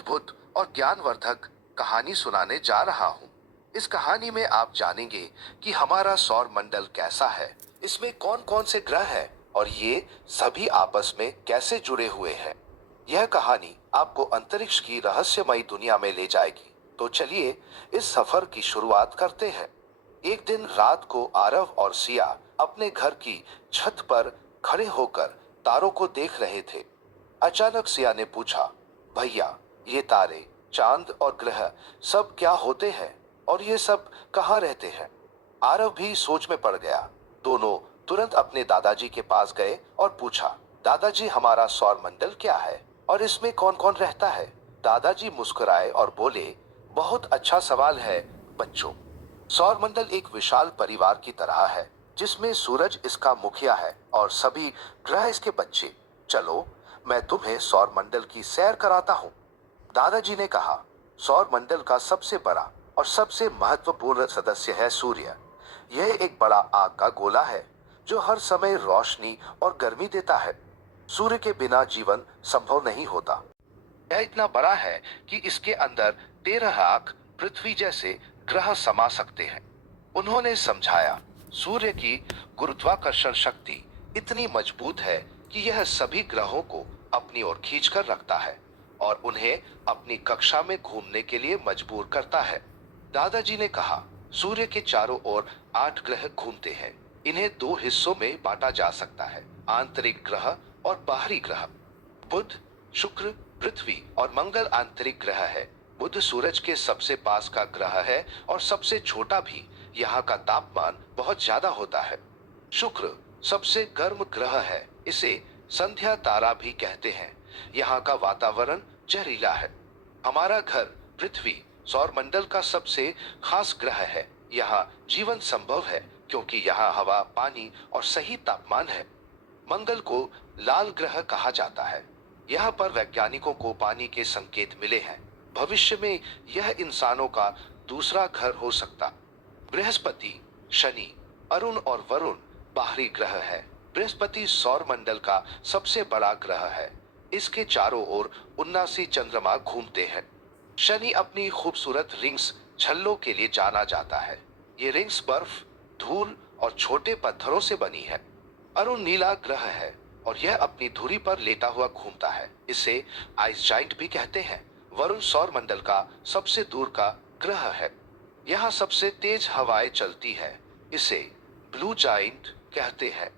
अद्भुत और ज्ञानवर्धक कहानी सुनाने जा रहा हूँ। इस कहानी में आप जानेंगे कि हमारा सौर मंडल कैसा है, इसमें कौन कौन से ग्रह हैं और ये सभी आपस में कैसे जुड़े हुए हैं। यह कहानी आपको अंतरिक्ष की रहस्यमयी दुनिया में ले जाएगी। तो चलिए इस सफर की शुरुआत करते हैं। एक दिन रात को आरव और सिया अपने घर की छत पर खड़े होकर तारों को देख रहे थे। अचानक सिया ने पूछा, भैया, ये तारे, चांद और ग्रह सब क्या होते हैं और ये सब कहाँ रहते हैं? आरव भी सोच में पड़ गया। दोनों तुरंत अपने दादाजी के पास गए और पूछा, दादाजी, हमारा सौर मंडल क्या है और इसमें कौन कौन रहता है? दादाजी मुस्कुराए और बोले, बहुत अच्छा सवाल है बच्चों। सौर मंडल एक विशाल परिवार की तरह है, जिसमें सूरज इसका मुखिया है और सभी ग्रह इसके बच्चे। चलो, मैं तुम्हें सौर मंडल की सैर कराता हूँ। दादाजी ने कहा, सौर मंडल का सबसे बड़ा और सबसे महत्वपूर्ण सदस्य है सूर्य। यह एक बड़ा आग का गोला है जो हर समय रोशनी और गर्मी देता है। सूर्य के बिना जीवन संभव नहीं होता। यह इतना बड़ा है कि इसके अंदर 13 लाख पृथ्वी जैसे ग्रह समा सकते हैं। उन्होंने समझाया, सूर्य की गुरुत्वाकर्षण शक्ति इतनी मजबूत है कि यह सभी ग्रहों को अपनी ओर खींचकर रखता है और उन्हें अपनी कक्षा में घूमने के लिए मजबूर करता है। दादाजी ने कहा, सूर्य के चारों ओर 8 ग्रह घूमते हैं। इन्हें 2 हिस्सों में बांटा जा सकता है, आंतरिक ग्रह और बाहरी ग्रह। बुध, शुक्र, पृथ्वी और मंगल आंतरिक ग्रह है। बुध सूरज के सबसे पास का ग्रह है और सबसे छोटा भी। यहाँ का तापमान बहुत ज्यादा होता है। शुक्र सबसे गर्म ग्रह है, इसे संध्या तारा भी कहते हैं। यहाँ का वातावरण जहरीला है। हमारा घर पृथ्वी सौर मंडल का सबसे खास ग्रह है। यहाँ जीवन संभव है क्योंकि यहाँ हवा, पानी और सही तापमान है। मंगल को लाल ग्रह कहा जाता है। यहाँ पर वैज्ञानिकों को पानी के संकेत मिले हैं। भविष्य में यह इंसानों का दूसरा घर हो सकता। बृहस्पति, शनि, अरुण और वरुण बाहरी ग्रह है। बृहस्पति सौर मंडल का सबसे बड़ा ग्रह है। इसके चारों ओर 79 चंद्रमा घूमते हैं। शनि अपनी खूबसूरत रिंग्स छल्लों के लिए जाना जाता है। ये रिंग्स बर्फ, धूल और छोटे पत्थरों से बनी है। अरुण नीला ग्रह है और यह अपनी धुरी पर लेटा हुआ घूमता है। इसे आइस जाइंट भी कहते हैं। वरुण सौर मंडल का सबसे दूर का ग्रह है। यहाँ सबसे तेज हवाएं चलती है। इसे ब्लू जाइंट कहते हैं।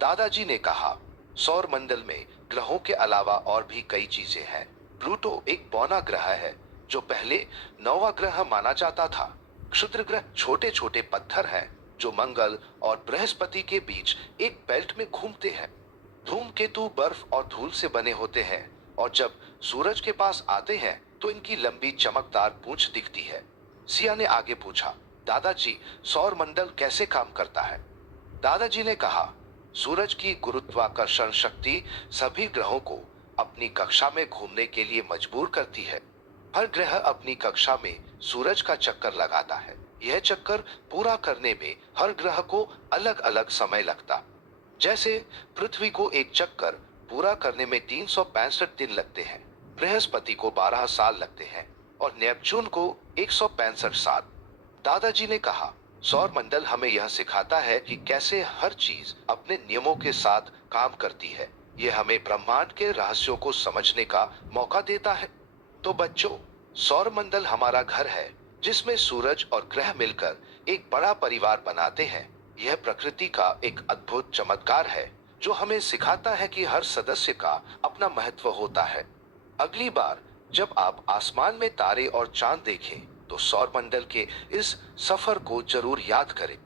दादाजी ने कहा, सौर मंडल में ग्रहों के अलावा और भी कई चीजें हैं। प्लूटो एक बौना ग्रह है जो पहले 9वां ग्रह माना जाता था। क्षुद्र ग्रह छोटे छोटे पत्थर हैं जो मंगल और बृहस्पति के बीच एक बेल्ट में घूमते हैं। धूमकेतु बर्फ और धूल से बने होते हैं और जब सूरज के पास आते हैं तो इनकी लंबी चमकदार पूंछ दिखती है। सिया ने आगे पूछा, दादाजी, सौर मंडल कैसे काम करता है? दादाजी ने कहा, सूरज की गुरुत्वाकर्षण शक्ति सभी ग्रहों को अपनी कक्षा में घूमने के लिए मजबूर करती है। हर ग्रह अपनी कक्षा में सूरज का चक्कर लगाता है। यह चक्कर पूरा करने में हर ग्रह को अलग अलग समय लगता। जैसे पृथ्वी को एक चक्कर पूरा करने में 365 दिन लगते हैं, बृहस्पति को 12 साल लगते हैं और नेपच्यून को 165 साल। दादाजी ने कहा, सौर मंडल हमें यह सिखाता है कि कैसे हर चीज अपने नियमों के साथ काम करती है। यह हमें ब्रह्मांड के रहस्यों को समझने का मौका देता है। तो बच्चों, सौर मंडल हमारा घर है जिसमें सूरज और ग्रह मिलकर एक बड़ा परिवार बनाते हैं। यह प्रकृति का एक अद्भुत चमत्कार है जो हमें सिखाता है कि हर सदस्य का अपना महत्व होता है। अगली बार जब आप आसमान में तारे और चांद देखें तो सौर मंडल के इस सफर को जरूर याद करें।